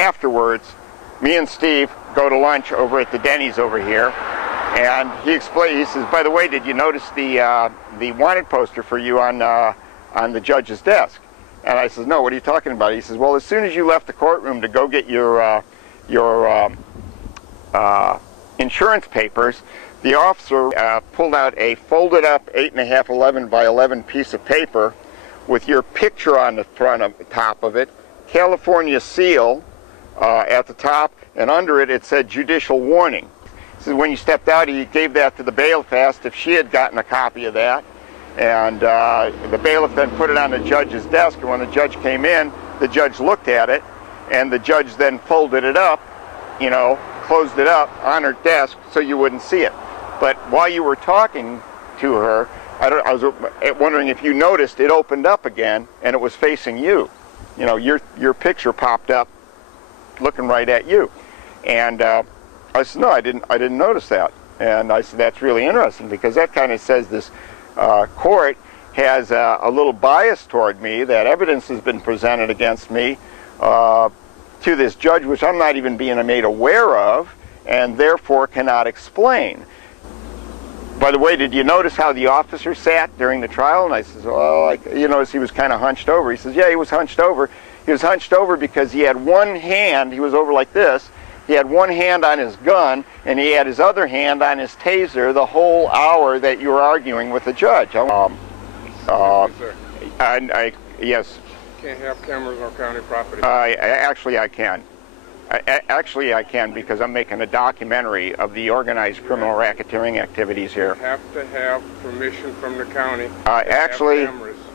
afterwards, me and Steve go to lunch over at the Denny's over here, and he explained. He says, "By the way, did you notice the wanted poster for you on the judge's desk?" And I says, "No, what are you talking about?" He says, "Well, as soon as you left the courtroom to go get your insurance papers, the officer pulled out a folded up 8.5 11 by 11 piece of paper with your picture on the top of it, California seal at the top, and under it said judicial warning." He says when you stepped out, he gave that to the bailiff, asked if she had gotten a copy of that, and the bailiff then put it on the judge's desk, and when the judge came in, the judge looked at it, and the judge then folded it up, closed it up on her desk so you wouldn't see it. But while you were talking to her, I was wondering if you noticed it opened up again and it was facing you. Your picture popped up looking right at you. And I said, "No, I didn't notice that." And I said, "That's really interesting, because that kind of says this court has a little bias toward me, that evidence has been presented against me to this judge, which I'm not even being made aware of, and therefore cannot explain." By the way, did you notice how the officer sat during the trial? And I said, "Well, you notice he was kind of hunched over." He says, "Yeah, he was hunched over. He was hunched over because he had one hand, he was over like this, he had one hand on his gun, and he had his other hand on his taser the whole hour that you were arguing with the judge." Yes. Can't have cameras on county property. Actually, I can. Actually, I can, because I'm making a documentary of the organized criminal racketeering activities here. You have to have permission from the county. Actually,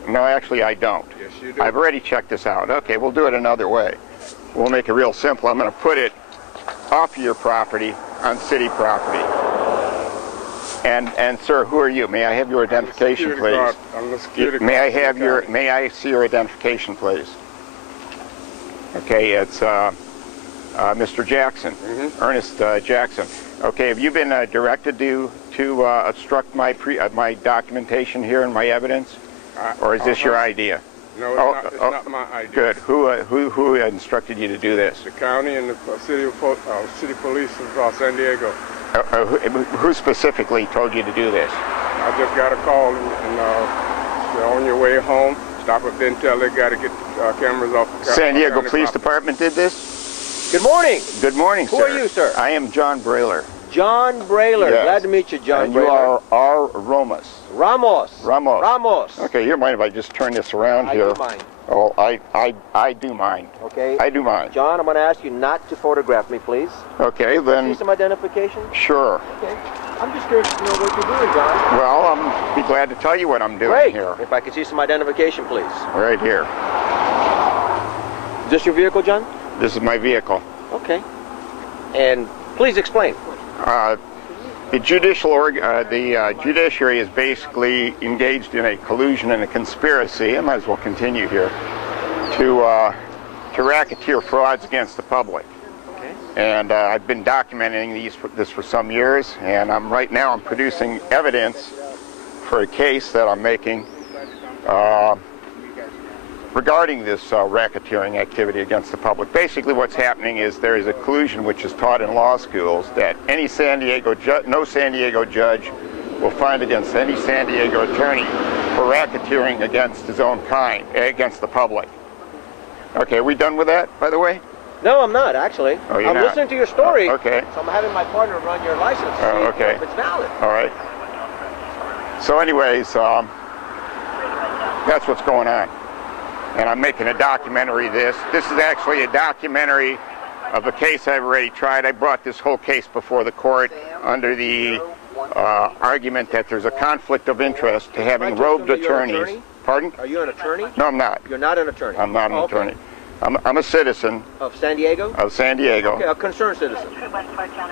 no, actually I don't. Yes, you do. I've already checked this out. Okay, we'll do it another way. We'll make it real simple. I'm going to put it off your property on city property. And sir, who are you? May I have your identification, please? I'm the security guard. May I see your identification, please? Okay, it's Mr. Jackson, Ernest Jackson. Okay, have you been directed to obstruct my documentation here and my evidence, or is this your idea? No, it's not my idea. Good. Who instructed you to do this? The county and the city police of San Diego. Who specifically told you to do this? I just got a call, and you're on your way home. Stop at Bentel. They got to get the cameras off the San Diego Police Department did this? Good morning. Good morning, sir. Who are you, sir? I am John Brailer. John Brailer. Yes. Glad to meet you, John Brailer. And you are R. Ramos. Ramos. Ramos. Ramos. Okay, you mind if I just turn this around here? I do mind. Oh, I do mind. Okay. I do mind. John, I'm going to ask you not to photograph me, please. Okay, then. See some identification? Sure. Okay. I'm just curious to know what you're doing, John. Well, I'm be glad to tell you what I'm doing Great. here. If I could see some identification, please. Right here. Is this your vehicle, John? This is my vehicle. Okay. And please explain. The judiciary is basically engaged in a collusion and a conspiracy, I might as well continue here, to racketeer frauds against the public. Okay. And I've been documenting this for some years, and right now I'm producing evidence for a case that I'm making regarding this racketeering activity against the public. Basically what's happening is there is a collusion which is taught in law schools that no San Diego judge will find against any San Diego attorney for racketeering against his own kind, against the public. Okay, are we done with that, by the way? No, I'm not, actually. Oh, you're I'm not? listening to your story. Okay. So I'm having my partner run your license to see okay. if it's valid. All right. So anyways, that's what's going on. And I'm making a documentary of this. This is actually a documentary of a case I've already tried. I brought this whole case before the court under the argument that there's a conflict of interest to having robed attorneys. Pardon? Are you an attorney? No, I'm not. You're not an attorney? I'm not an attorney. I'm a citizen. Of San Diego? Of San Diego. Okay, a concerned citizen.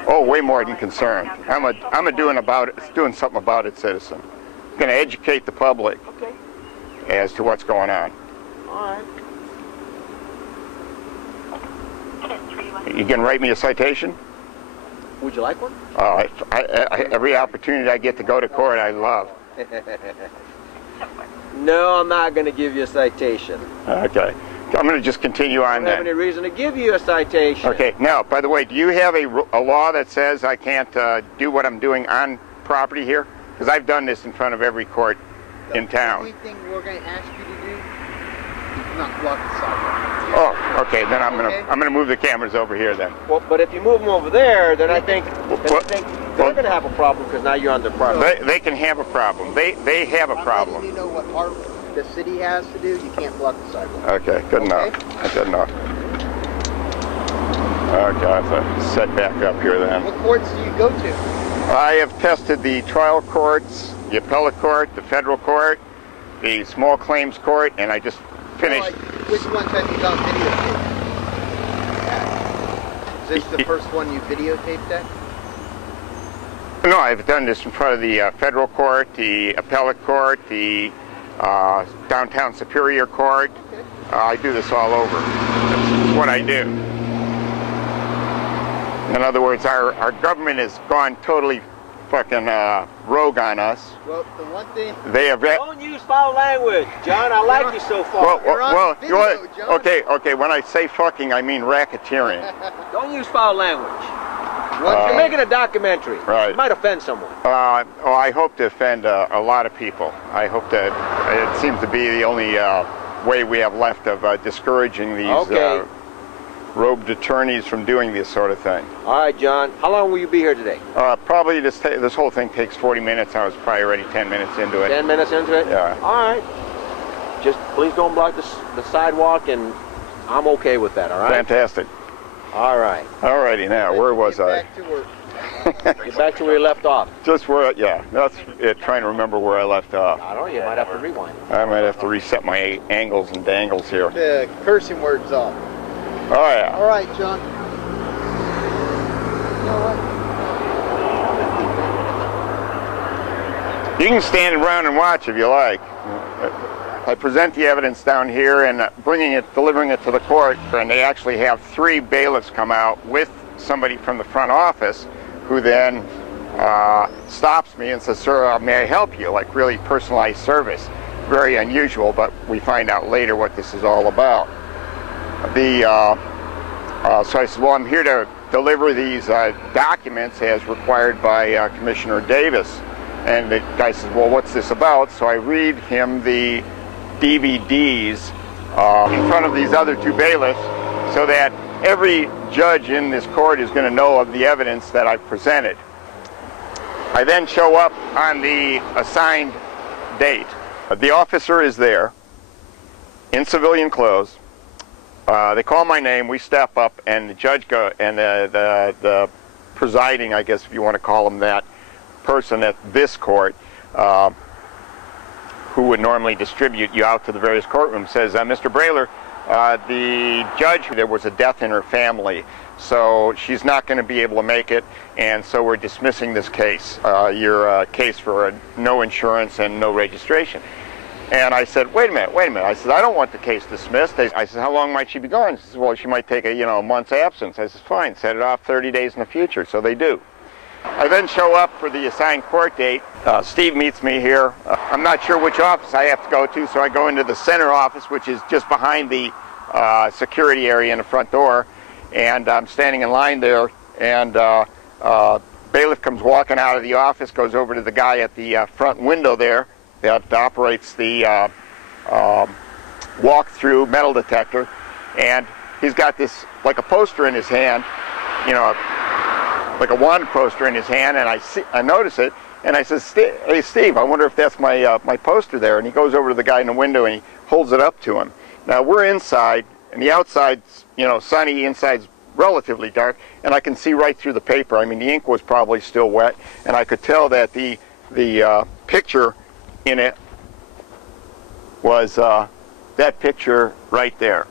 Oh, way more than concerned. I'm a doing something about it citizen. I'm going to educate the public as to what's going on. All right. You can write me a citation? Would you like one? Every opportunity I get to go to court, I love. No, I'm not going to give you a citation. Okay. I'm going to just continue on I don't have then. any reason to give you a citation. Okay. Now, by the way, do you have a law that says I can't do what I'm doing on property here? Because I've done this in front of every court in town. The only thing we're going to ask you to do is not block the sidewalk. Oh, okay. Then I'm gonna move the cameras over here then. Well, but if you move them over there, then I think they're going to have a problem because now you're on their property. They can have a problem. They have a problem. I'm letting you know what part the city has to do. You can't block the sidewalk. Okay, good enough. Good enough. Okay, I have to set back up here then. What courts do you go to? I have tested the trial courts, the appellate court, the federal court, the small claims court, and I just finished. Which ones have you done videotape? Is this the first one you videotaped at? No, I've done this in front of the federal court, the appellate court, the downtown Superior Court. Okay. I do this all over. That's what I do. In other words, our government has gone totally fucking rogue on us. Well, the one thing... They have... Don't use foul language, John. I like you so far. Okay, when I say fucking, I mean racketeering. Don't use foul language. You're making a documentary. Right. You might offend someone. I hope to offend a lot of people. I hope that it seems to be the only way we have left of discouraging these robed attorneys from doing this sort of thing. All right, John. How long will you be here today? Probably this whole thing takes 40 minutes. I was probably already 10 minits into it. 10 minutes into it? Yeah. All right. Just please don't block the sidewalk, and I'm okay with that, all right? Fantastic. All right. All righty, now, where was I? Back to work. Get back to where you left off. Just where, yeah, that's it, trying to remember where I left off. I don't know, you might have to rewind. I might have to reset my angles and dangles here. The cursing words off. Oh, yeah. All right, John. You know what? You can stand around and watch if you like. I present the evidence down here and delivering it to the court, and they actually have 3 bailiffs come out with somebody from the front office who then stops me and says, "Sir, may I help you?" Like really personalized service. Very unusual, but we find out later what this is all about. So I said, well, I'm here to deliver these documents as required by Commissioner Davis. And the guy says, well, what's this about? So I read him the DVDs in front of these other 2 bailiffs so that every judge in this court is going to know of the evidence that I've presented. I then show up on the assigned date. The officer is there in civilian clothes. They call my name, we step up, and the judge the presiding, I guess if you want to call him that, person at this court, who would normally distribute you out to the various courtrooms, says, Mr. Brailer, the judge, there was a death in her family, so she's not going to be able to make it, and so we're dismissing this case, your case for no insurance and no registration. And I said, wait a minute. I said, I don't want the case dismissed. I said, how long might she be gone? She said, well, she might take a month's absence. I said, fine, set it off 30 days in the future. So they do. I then show up for the assigned court date. Steve meets me here. I'm not sure which office I have to go to, so I go into the center office, which is just behind the security area in the front door. And I'm standing in line there, and bailiff comes walking out of the office, goes over to the guy at the front window there that operates the walk-through metal detector, and he's got this, like a poster in his hand, like a wanted poster in his hand, and I notice it, and I says, hey Steve, I wonder if that's my poster there, and he goes over to the guy in the window and he holds it up to him. Now we're inside, and the outside's, sunny, inside's relatively dark, and I can see right through the paper. I mean, the ink was probably still wet, and I could tell that the picture in it was that picture right there.